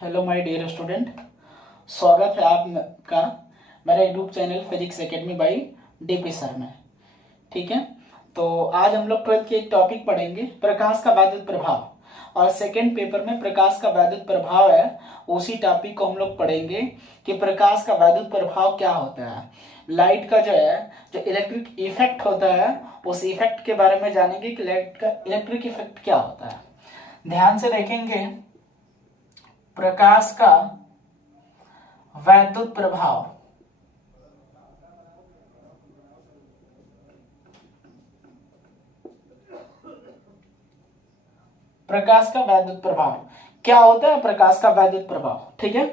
Hello my dear student, स्वागत है आपका मेरे YouTube channel physics academy by DP sir में। ठीक है, तो आज हम लोग 12th के एक टॉपिक पढ़ेंगे, प्रकाश का वैद्युत प्रभाव। और सेकंड पेपर में प्रकाश का वैद्युत प्रभाव है, उसी टॉपिक को हम लोग पढ़ेंगे कि प्रकाश का वैद्युत प्रभाव क्या होता है। लाइट का जो इलेक्ट्रिक इफेक्ट होता है, उस इफेक्ट के बारे में जानेंगे कि लाइट का इलेक्ट्रिक इफेक्ट क्या होता है। ध्यान से देखेंगे, प्रकाश का वैद्युत प्रभाव। प्रकाश का वैद्युत प्रभाव क्या होता है? प्रकाश का वैद्युत प्रभाव। ठीक है,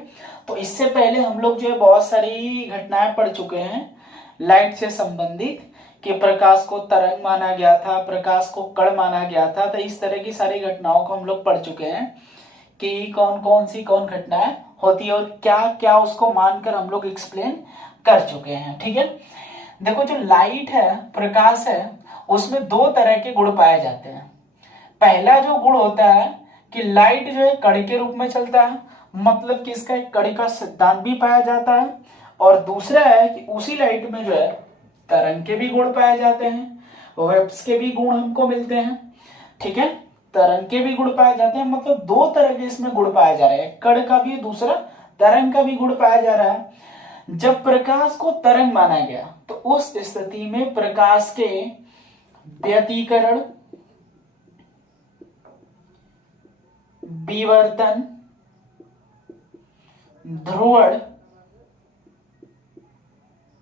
तो इससे पहले हम लोग जो है बहुत सारी घटनाएं पढ़ चुके हैं लाइट से संबंधित, कि प्रकाश को तरंग माना गया था, प्रकाश को कण माना गया था। तो इस तरह की सारी घटनाओं को हम लोग पढ़ चुके हैं कि कौन घटनाएं होती है और क्या क्या उसको मानकर हम लोग एक्सप्लेन कर चुके हैं। ठीक है, देखो, जो लाइट है, प्रकाश है, उसमें दो तरह के गुण पाए जाते हैं। पहला जो गुण होता है कि लाइट जो है कण के रूप में चलता है, मतलब कि इसका एक कण का सिद्धांत भी पाया जाता है। और दूसरा है कि उसी लाइट में जो है तरंग के भी गुण पाए जाते हैं, वेव्स के भी गुण हमको मिलते हैं। ठीक है, तरंग के भी गुण पाए जाते हैं, मतलब दो तरह के इसमें गुण पाए जा रहे हैं, कण का भी, दूसरा तरंग का भी गुण पाया जा रहा है। जब प्रकाश को तरंग माना गया तो उस स्थिति में प्रकाश के व्यतिकरण, विवर्तन, ध्रुवण,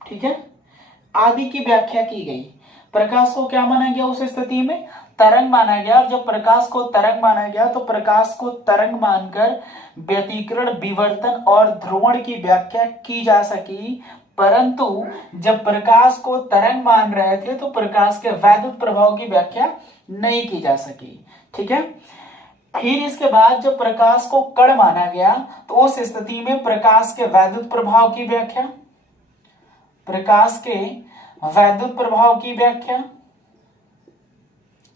ठीक है, आदि की व्याख्या की गई। प्रकाश को क्या माना गया? उस स्थिति में तरंग माना गया। और जब प्रकाश को तरंग माना गया तो प्रकाश को तरंग मानकर व्यतिकरण, विवर्तन और ध्रुवण की व्याख्या की जा सकी। परंतु जब प्रकाश को तरंग मान रहे थे तो प्रकाश के वैद्युत प्रभाव की व्याख्या नहीं की जा सकी। ठीक है, फिर इसके बाद जब प्रकाश को कण माना गया तो उस स्थिति में प्रकाश के वैद्युत प्रभाव की व्याख्या, प्रकाश के वैद्युत प्रभाव की व्याख्या,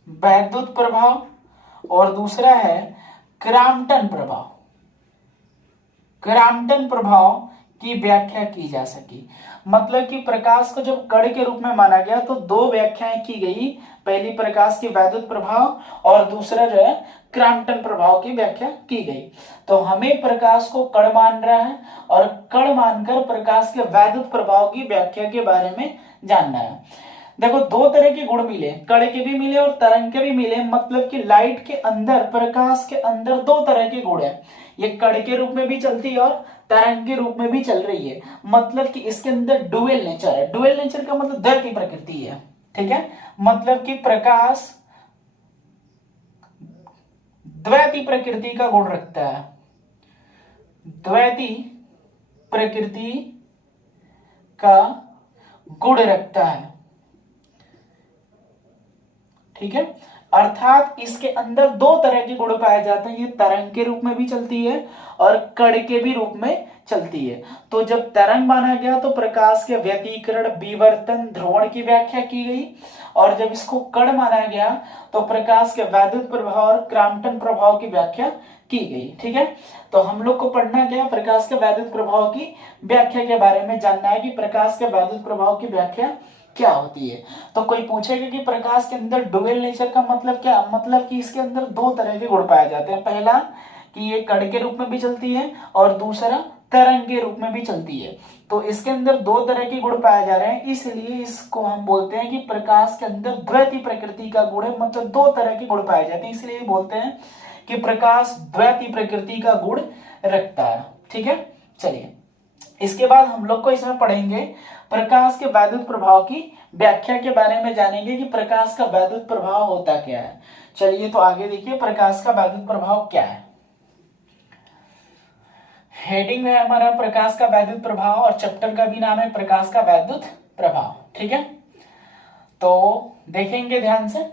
वैद्युत प्रभाव, और दूसरा है क्रॉम्पटन प्रभाव, क्रॉम्पटन प्रभाव की व्याख्या की जा सकी। मतलब कि प्रकाश को जब कण के रूप में माना गया तो दो व्याख्याएं की गई, पहली प्रकाश की वैद्युत प्रभाव और दूसरा जो है क्रॉम्पटन प्रभाव की व्याख्या की गई। तो हमें प्रकाश को कण मान रहा है और कण मानकर प्रकाश के वैद्युत प्रभाव की व्याख्या के बारे में जानना है। देखो, दो तरह के गुण मिले, कण के भी मिले और तरंग के भी मिले। मतलब कि लाइट के अंदर, प्रकाश के अंदर दो तरह के गुण है, ये कण के रूप में भी चलती है और तरंग के रूप में भी चल रही है। मतलब कि इसके अंदर डुअल नेचर है। डुअल नेचर का मतलब द्वैती प्रकृति है। ठीक है, मतलब कि प्रकाश द्वैती प्रकृति का गुण रखता है, द्वैती प्रकृति का गुण रखता है। ठीक है, अर्थात इसके अंदर दो तरह के गुण पाए जाते हैं, ये तरंग के रूप में भी चलती है और कण के भी रूप में चलती है। तो जब तरंग माना गया तो प्रकाश के व्यतिकरण, विवर्तन, ध्रुवण की व्याख्या की गई। और जब इसको कण माना गया तो प्रकाश के वैद्युत प्रभाव और क्रॉम्पटन प्रभाव की व्याख्या की गई। ठीक है, तो हम लोग को पढ़ना क्या? प्रकाश के वैद्युत प्रभाव की व्याख्या के बारे में जानना है कि प्रकाश के वैद्युत प्रभाव की व्याख्या क्या होती है। तो कोई पूछेगा कि प्रकाश के अंदर डुअल नेचर का मतलब क्या? मतलब कि इसके अंदर दो तरह के गुण पाए जाते हैं, पहला कि ये कण के रूप में भी चलती है और दूसरा तरंग के रूप में भी चलती है। तो इसके अंदर दो तरह के गुण पाए जा रहे हैं, इसलिए इसको हम बोलते हैं कि प्रकाश के अंदर द्वैती प्रकृति का गुण है, मतलब दो तरह के गुण पाए जाते हैं, इसलिए बोलते हैं कि प्रकाश द्वैती प्रकृति का गुण रखता है। ठीक है, चलिए इसके बाद हम लोग को इसमें पढ़ेंगे प्रकाश के वैद्युत प्रभाव की व्याख्या के बारे में जानेंगे कि प्रकाश का वैद्युत प्रभाव होता क्या है। चलिए तो आगे देखिए, प्रकाश का वैद्युत प्रभाव क्या है। हेडिंग है हमारा प्रकाश का वैद्युत प्रभाव और चैप्टर का भी नाम है प्रकाश का वैद्युत प्रभाव। ठीक है, तो देखेंगे ध्यान से,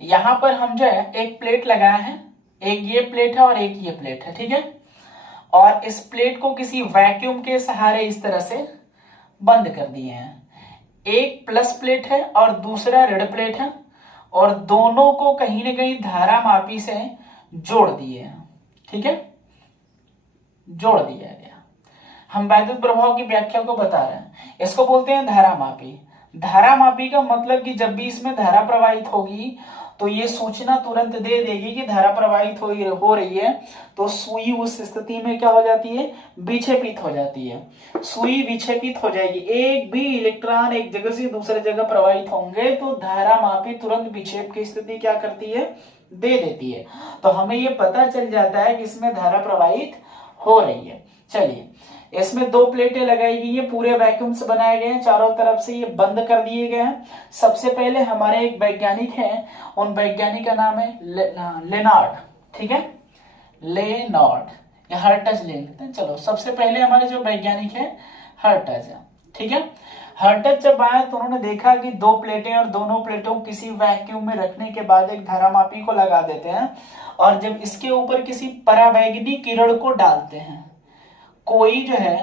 यहां पर हम जो है एक प्लेट लगाया है, एक ये प्लेट है और एक ये प्लेट है। ठीक है, और इस प्लेट को किसी वैक्यूम के सहारे इस तरह से बंद कर दिए हैं। एक प्लस प्लेट है और दूसरा ऋण प्लेट है, और दोनों को कहीं ना कहीं धारा मापी से जोड़ दिए हैं। ठीक है, जोड़ दिया गया। हम वैद्युत प्रभाव की व्याख्या को बता रहे हैं। इसको बोलते हैं धारामापी। धारामापी का मतलब कि जब भी इसमें धारा प्रवाहित होगी तो ये सूचना तुरंत दे देगी कि धारा प्रवाहित हो रही है, तो सुई उस स्थिति में क्या हो जाती है, विक्षेपित हो जाती है। सुई विक्षेपित हो जाएगी, एक भी इलेक्ट्रॉन एक जगह से दूसरे जगह प्रवाहित होंगे तो धारामापी तुरंत विक्षेप की स्थिति क्या करती है, दे देती है। तो हमें ये पता चल जाता है कि इसमें धारा प्रवाहित हो रही है। चलिए, इसमें दो प्लेटें लगाई गई है, पूरे वैक्यूम से बनाए गए हैं, चारों तरफ से ये बंद कर दिए गए हैं। सबसे पहले हमारे एक वैज्ञानिक हैं, उन वैज्ञानिक का नाम है लेनार्ड। ठीक है, लेनार्ड या हर्टज ले लेते हैं। चलो, सबसे पहले हमारे जो वैज्ञानिक है हर्टज है। ठीक है, हर्टज जब आए तो उन्होंने देखा कि दो प्लेटें और दोनों प्लेटों को किसी वैक्यूम में रखने के बाद एक धारामापी को लगा देते हैं, और जब इसके ऊपर किसी परावैद्युत किरण को डालते हैं, कोई जो है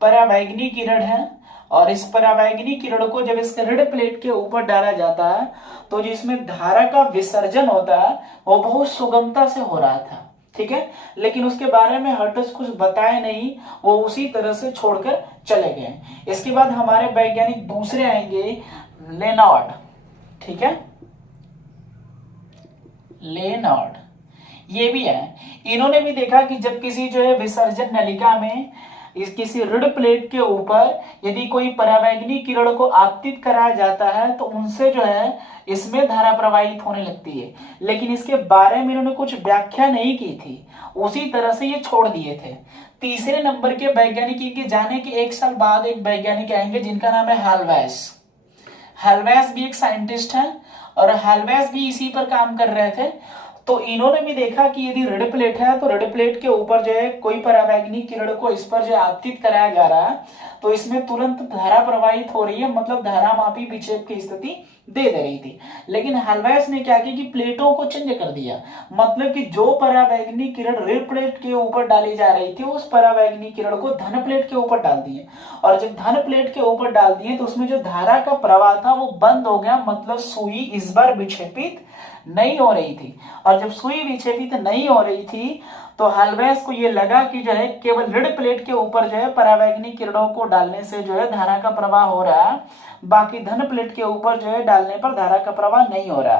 परावैद्युत किरण है, और इस परावैद्युत किरण को जब इस ऋण प्लेट के ऊपर डाला जाता है तो जिसमें धारा का विसर्जन होता है वो बहुत सुगमता से हो रहा था। ठीक है, लेकिन उसके बारे में हर्टज कुछ बताए नहीं, वो उसी तरह से छोड़कर चले गए। इसके बाद हमारे वैज्ञानिक दूसरे आएंगे, लेनार्ड। ठीक है, लेनार्ड ये भी है। इन्होंने भी देखा कि जब किसी जो है विसर्जन नलिका में इस किसी ऋण प्लेट के ऊपर यदि कोई परावैद्युत किरण को आपतित कराया जाता है तो उनसे जो है इसमें धारा प्रवाहित होने लगती है, लेकिन इसके बारे में इन्होंने कुछ व्याख्या नहीं की थी, उसी तरह से ये छोड़ दिए थे। तीसरे नंबर के वैज्ञानिक के जाने के एक साल बाद एक वैज्ञानिक आएंगे जिनका नाम है हाल्वेस। हाल्वेस भी एक साइंटिस्ट है और हाल्वेस भी इसी पर काम कर रहे थे। तो इन्होंने भी देखा कि यदि ऋण प्लेट है तो ऋण प्लेट के ऊपर जो है कोई परावैद्युत किरण को इस पर जो आपतित कराया जा रहा है तो इसमें तुरंत धारा प्रवाहित हो रही है, मतलब धारामापी विक्षेप की स्थिति दे रही थी। लेकिन हाल्वेस ने क्या किया कि प्लेटों को चेंज कर दिया, मतलब कि जो परावैद्युत किरण ऋण प्लेट के ऊपर डाली जा रही थी उस परावैद्युत किरण को धन प्लेट के ऊपर डाल दिए, और जब धन प्लेट के ऊपर डाल दिए तो उसमें जो धारा का प्रवाह था वो बंद हो गया, मतलब सुई इस बार विक्षेपित नहीं हो रही थी। और जब सुई विक्षेपित नहीं हो रही थी तो हाल्वेस को ये लगा कि जो है केवल ऋण प्लेट के ऊपर जो है परावैद्युत किरणों को डालने से जो है धारा का प्रवाह हो रहा है, बाकी धन प्लेट के ऊपर जो है डालने पर धारा का प्रवाह नहीं हो रहा।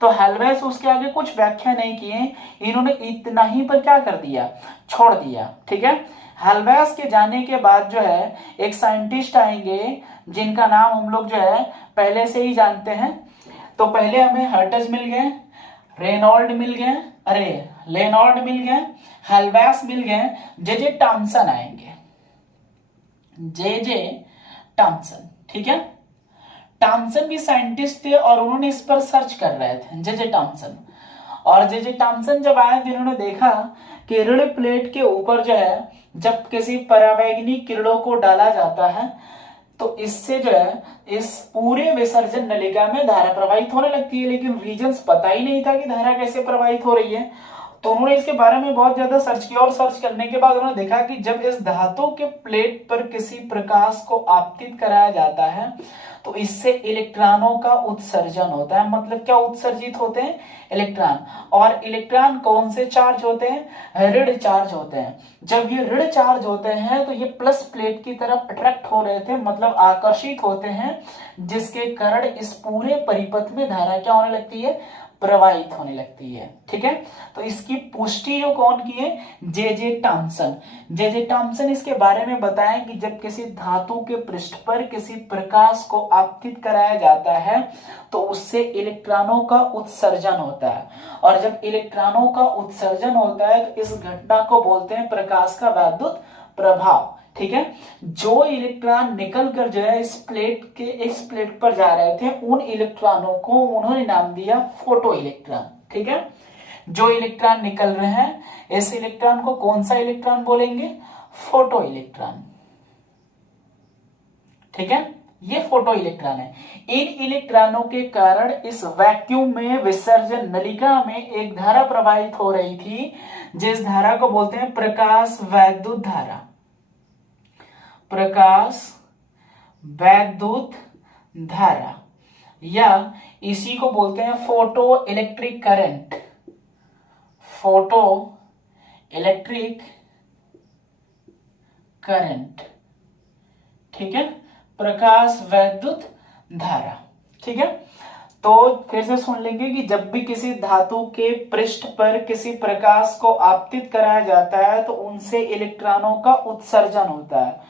तो हाल्वेस उसके आगे कुछ व्याख्या नहीं किए, इन्होंने इतना ही पर क्या कर दिया, छोड़ दिया। ठीक है, हाल्वेस के जाने के बाद जो है एक साइंटिस्ट आएंगे जिनका नाम हम लोग जो है पहले से ही जानते हैं। तो पहले हमें हर्टज मिल गए, रेनॉल्ड मिल गए, लेनार्ड मिल गए, हाल्वेस मिल गए, जे टॉमसन आएंगे, जे टॉमसन। ठीक है, टॉमसन भी साइंटिस्ट थे और उन्होंने इस पर सर्च कर रहे थे, जे टॉमसन। और जे टॉमसन जब आए तो इन्होंने देखा कि ऋण प्लेट के ऊपर जो है जब किसी परावैद्युत किरणों को डाला जाता है तो इससे जो है इस पूरे विसर्जन नलिका में धारा प्रवाहित होने लगती है, लेकिन रीजंस पता ही नहीं था कि धारा कैसे प्रवाहित हो रही है। तो उन्होंने इसके बारे में बहुत ज्यादा सर्च किया, और सर्च करने के बाद उन्होंने देखा कि जब इस धातु के प्लेट पर किसी प्रकाश को आपतित कराया जाता है तो इससे इलेक्ट्रॉनों का उत्सर्जन होता है। मतलब क्या उत्सर्जित होते हैं, इलेक्ट्रॉन। और इलेक्ट्रॉन कौन से चार्ज होते हैं, ऋण चार्ज होते हैं। जब ये ऋण चार्ज होते हैं तो ये प्लस प्लेट की तरफ अट्रैक्ट हो रहे थे, मतलब आकर्षित होते हैं, जिसके कारण इस पूरे परिपथ में धारा क्या होने लगती है, प्रवाहित होने लगती है। ठीक है, तो इसकी पुष्टि जो कौन की है, जे टॉमसन। जे टॉमसन इसके बारे में बताएं कि जब किसी धातु के पृष्ठ पर किसी प्रकाश को आपतित कराया जाता है तो उससे इलेक्ट्रॉनों का उत्सर्जन होता है, और जब इलेक्ट्रॉनों का उत्सर्जन होता है तो इस घटना को बोलते हैं प्रकाश का वैद्युत प्रभाव। ठीक है, जो इलेक्ट्रॉन निकल कर जो है इस प्लेट पर जा रहे थे उन इलेक्ट्रॉनों को उन्होंने नाम दिया फोटो इलेक्ट्रॉन। ठीक है, जो इलेक्ट्रॉन निकल रहे हैं इस इलेक्ट्रॉन को कौन सा इलेक्ट्रॉन बोलेंगे, फोटो इलेक्ट्रॉन। ठीक है, ये फोटो इलेक्ट्रॉन है। इन इलेक्ट्रॉनों के कारण इस वैक्यूम में विसर्जन नलिका में एक धारा प्रवाहित हो रही थी, जिस धारा को बोलते हैं प्रकाश वैद्युत धारा। प्रकाश वैद्युत धारा, या इसी को बोलते हैं photo electric current. Photo electric current, ठीक है, प्रकाश वैद्युत धारा, ठीक है। तो फिर से सुन लेंगे कि जब भी किसी धातु के पृष्ठ पर किसी प्रकाश को आपतित कराया जाता है तो उनसे इलेक्ट्रॉनों का उत्सर्जन होता है,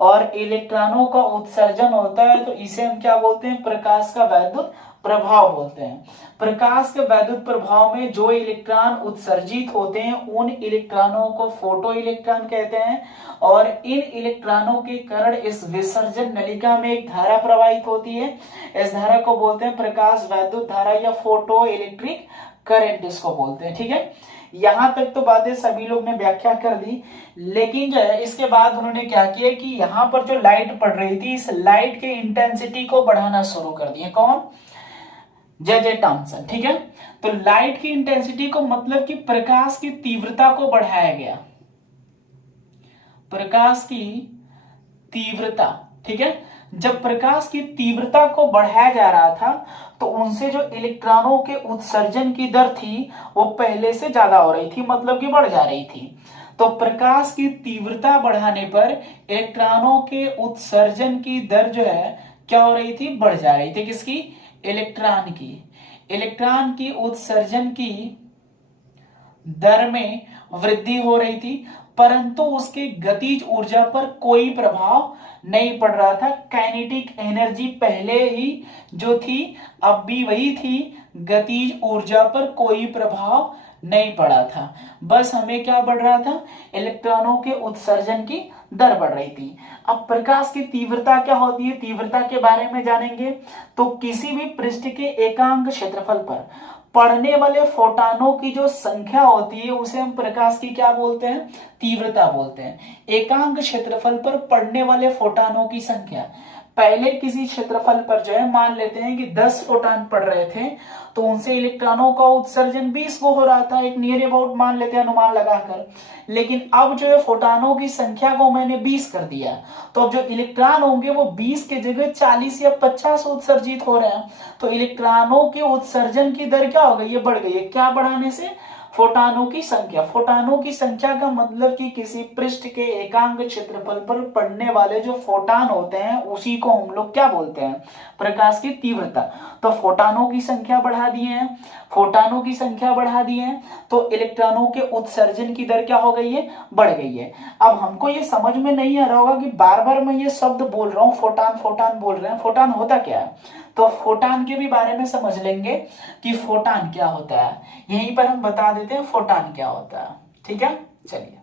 और इलेक्ट्रॉनों का उत्सर्जन होता है तो इसे हम क्या बोलते हैं, प्रकाश का वैद्युत प्रभाव बोलते हैं। प्रकाश के वैद्युत प्रभाव में जो इलेक्ट्रॉन उत्सर्जित होते हैं उन इलेक्ट्रॉनों को फोटो इलेक्ट्रॉन कहते हैं, और इन इलेक्ट्रॉनों के कारण इस विसर्जन नलिका में एक धारा प्रवाहित होती है। इस धारा को बोलते हैं प्रकाश वैद्युत धारा या फोटो इलेक्ट्रिक करंट इसको बोलते हैं, ठीक है। यहां तक तो बातें सभी लोग ने व्याख्या कर दी, लेकिन जो है इसके बाद उन्होंने क्या किया कि यहां पर जो लाइट पड़ रही थी इस लाइट के इंटेंसिटी को बढ़ाना शुरू कर दिए। कौन? जे टॉमसन, ठीक है। तो लाइट की इंटेंसिटी को मतलब कि प्रकाश की तीव्रता को बढ़ाया गया, प्रकाश की तीव्रता, ठीक है। जब प्रकाश की तीव्रता को बढ़ाया जा रहा था तो उनसे जो इलेक्ट्रॉनों के उत्सर्जन की दर थी वो पहले से ज्यादा हो रही थी, मतलब कि बढ़ जा रही थी। तो प्रकाश की तीव्रता बढ़ाने पर इलेक्ट्रॉनों के उत्सर्जन की दर जो है क्या हो रही थी, बढ़ जा रही थी। किसकी? इलेक्ट्रॉन की। इलेक्ट्रॉन की उत्सर्जन की दर में वृद्धि हो रही थी, परंतु उसके गतिज ऊर्जा पर कोई प्रभाव नहीं पड़ रहा था। काइनेटिक एनर्जी पहले ही जो थी अब भी वही थी, गतिज ऊर्जा पर कोई प्रभाव नहीं पड़ा था। बस हमें क्या बढ़ रहा था, इलेक्ट्रॉनों के उत्सर्जन की दर बढ़ रही थी। अब प्रकाश की तीव्रता क्या होती है, तीव्रता के बारे में जानेंगे। तो किसी भी पृष्ठ के एकांक क्षेत्रफल पर पड़ने वाले फोटानों की जो संख्या होती है उसे हम प्रकाश की क्या बोलते हैं, तीव्रता बोलते हैं। एकांक क्षेत्रफल पर पड़ने वाले फोटानों की संख्या, पहले किसी क्षेत्रफल पर जो है मान लेते हैं कि 10 फोटान पड़ रहे थे तो उनसे इलेक्ट्रॉनों का उत्सर्जन 20 को हो रहा था, एक नियर अबाउट मान लेते हैं अनुमान लगाकर। लेकिन अब जो है फोटानों की संख्या को मैंने 20 कर दिया, तो अब जो इलेक्ट्रॉन होंगे वो 20 के जगह 40 या 50 उत्सर्जित हो रहे हैं। तो इलेक्ट्रॉनों के उत्सर्जन की दर क्या हो गई है, बढ़ गई है। क्या बढ़ाने से? फोटानों की संख्या। फोटानों की संख्या का मतलब कि किसी पृष्ठ के एकांक क्षेत्रफल पर पड़ने वाले जो फोटान होते हैं उसी को हम लोग क्या बोलते हैं, प्रकाश की तीव्रता। तो फोटानों की संख्या बढ़ा दिए हैं, फोटानों की संख्या बढ़ा दिए हैं तो इलेक्ट्रॉनों के उत्सर्जन की दर क्या हो गई है, बढ़ गई है। अब हमको ये समझ में नहीं आ रहा होगा कि बार बार मैं ये शब्द बोल रहा हूं, फोटान फोटान बोल रहे हैं, फोटान होता क्या है। तो फोटान के भी बारे में समझ लेंगे कि फोटान क्या होता है, यहीं पर हम बता देते हैं फोटान क्या होता है, ठीक है। चलिए,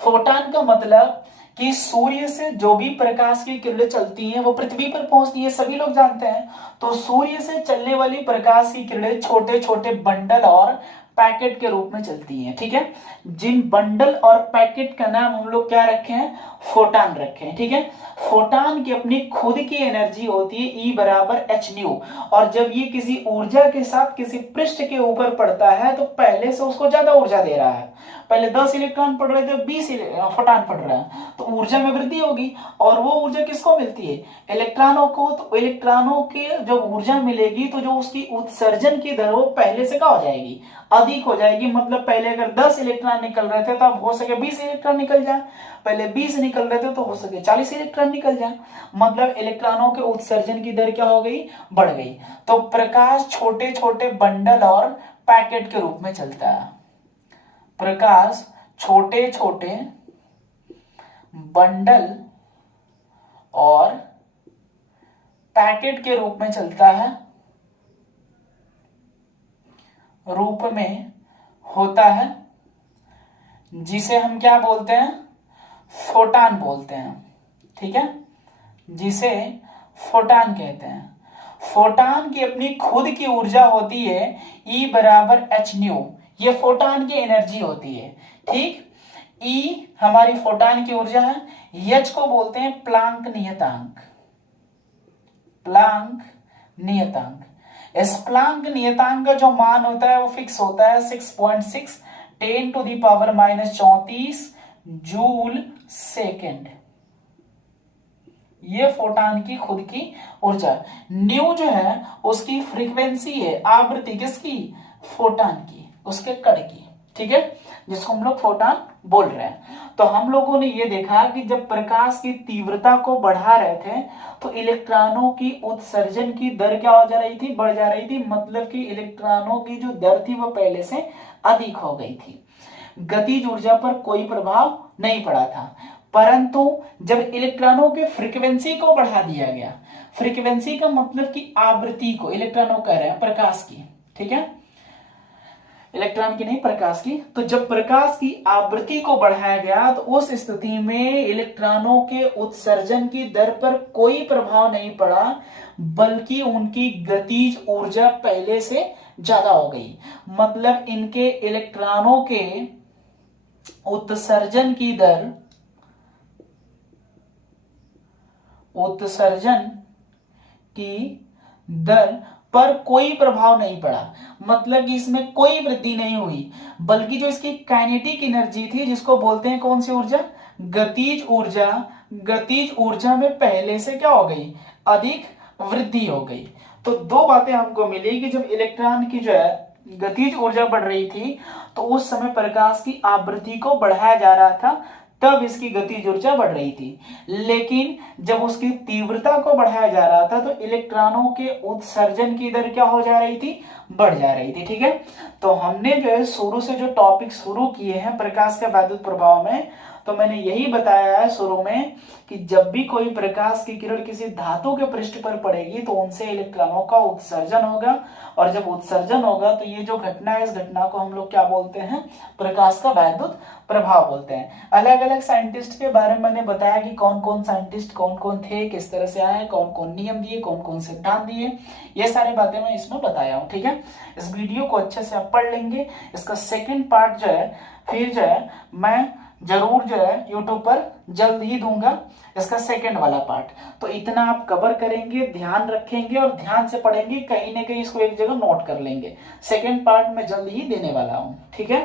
फोटान का मतलब कि सूर्य से जो भी प्रकाश की किरणें चलती हैं वो पृथ्वी पर पहुंचती है, सभी लोग जानते हैं। तो सूर्य से चलने वाली प्रकाश की किरणें छोटे छोटे बंडल और पैकेट के रूप में चलती हैं, ठीक है। जिन बंडल और पैकेट का नाम हम लोग क्या रखे हैं, फोटान रखे हैं, ठीक है। फोटान की अपनी खुद की एनर्जी होती है E बराबर एच न्यू, और जब ये किसी ऊर्जा के साथ किसी पृष्ठ के ऊपर पड़ता है तो पहले से उसको ज्यादा ऊर्जा दे रहा है। पहले 10 इलेक्ट्रॉन पड़ रहे थे, 20 फोटान पड़ रहा है, तो ऊर्जा में वृद्धि होगी। और वो ऊर्जा किसको मिलती है, इलेक्ट्रॉनों को। तो इलेक्ट्रॉनों के जब ऊर्जा मिलेगी तो जो उसकी उत्सर्जन की दर वो पहले से क्या हो जाएगी, अधिक हो जाएगी। मतलब पहले अगर 10 इलेक्ट्रॉन निकल रहे थे तो अब हो सके 20 इलेक्ट्रॉन निकल जाए, पहले 20 निकल रहे थे तो हो सके 40 इलेक्ट्रॉन निकल जाए। मतलब इलेक्ट्रॉनों के उत्सर्जन की दर क्या हो गई, बढ़ गई। तो प्रकाश छोटे छोटे बंडल और पैकेट के रूप में चलता है। प्रकाश छोटे छोटे बंडल और पैकेट के रूप में चलता है, रूप में होता है, जिसे हम क्या बोलते हैं, फोटान बोलते हैं, ठीक है, जिसे फोटान कहते हैं। फोटान की अपनी खुद की ऊर्जा होती है E बराबर एच न्यू, ये फोटान की एनर्जी होती है, ठीक। E हमारी फोटान की ऊर्जा है, H को बोलते हैं प्लांक नियतांक, प्लांक नियतांक। इस प्लांक नियतांक का जो मान होता है वो फिक्स होता है 6.6 10⁻⁻⁴ जूल सेकेंड। ये फोटान की खुद की ऊर्जा। न्यू जो है उसकी फ्रीक्वेंसी है, आवृत्ति किसकी, फोटान की, उसके कण की, ठीक है, जिसको हम लोग फोटॉन बोल रहे हैं। तो हम लोगों ने ये देखा कि जब प्रकाश की तीव्रता को बढ़ा रहे थे तो इलेक्ट्रॉनों की उत्सर्जन की दर क्या हो जा रही थी, बढ़ जा रही थी, मतलब कि इलेक्ट्रॉनों की जो दर थी वो पहले से अधिक हो गई थी। गतिज ऊर्जा पर कोई प्रभाव नहीं पड़ा था, परंतु जब इलेक्ट्रॉनों के फ्रीक्वेंसी को बढ़ा दिया गया, फ्रीक्वेंसी का मतलब कि आवृत्ति को, इलेक्ट्रॉनों कह रहे हैं प्रकाश की, ठीक है, इलेक्ट्रॉन की नहीं प्रकाश की। तो जब प्रकाश की आवृत्ति को बढ़ाया गया तो उस स्थिति में इलेक्ट्रॉनों के उत्सर्जन की दर पर कोई प्रभाव नहीं पड़ा, बल्कि उनकी गतिज ऊर्जा पहले से ज्यादा हो गई। मतलब इनके इलेक्ट्रॉनों के उत्सर्जन की दर, उत्सर्जन की दर पर कोई प्रभाव नहीं पड़ा, मतलब कि इसमें कोई वृद्धि नहीं हुई, बल्कि जो इसकी काइनेटिक एनर्जी थी, जिसको बोलते हैं कौन सी ऊर्जा, गतिज ऊर्जा, गतिज ऊर्जा में पहले से क्या हो गई, अधिक वृद्धि हो गई। तो दो बातें हमको मिली कि जब इलेक्ट्रॉन की जो है गतिज ऊर्जा बढ़ रही थी तो उस समय प्रकाश की आवृत्ति को बढ़ाया जा रहा था, तब इसकी गतिज ऊर्जा बढ़ रही थी। लेकिन जब उसकी तीव्रता को बढ़ाया जा रहा था तो इलेक्ट्रॉनों के उत्सर्जन की दर क्या हो जा रही थी, बढ़ जा रही थी। ठीक है, तो हमने जो है शुरू से जो टॉपिक शुरू किए हैं प्रकाश के वैद्युत प्रभाव में, तो मैंने यही बताया है शुरू में कि जब भी कोई प्रकाश की किरण किसी धातु के पृष्ठ पर पड़ेगी तो उनसे इलेक्ट्रॉनों का उत्सर्जन होगा, और जब उत्सर्जन होगा तो ये जो घटना है, इस घटना को हम लोग क्या बोलते हैं, प्रकाश का वैद्युत प्रभाव बोलते हैं। अलग अलग साइंटिस्ट के बारे में मैंने बताया कि कौन कौन साइंटिस्ट कौन कौन थे, किस तरह से आए, कौन कौन नियम दिए, कौन कौन सिद्धांत दिए, ये सारी बातें मैं इसमें बताया हूँ। ठीक है, इस वीडियो को अच्छे से आप पढ़ लेंगे। इसका सेकेंड पार्ट जो है फिर जो है मैं जरूर जो है यूट्यूब पर जल्द ही दूंगा, इसका सेकंड वाला पार्ट। तो इतना आप कवर करेंगे, ध्यान रखेंगे और ध्यान से पढ़ेंगे, कहीं ना कहीं इसको एक जगह नोट कर लेंगे। सेकंड पार्ट में जल्द ही देने वाला हूं। ठीक है।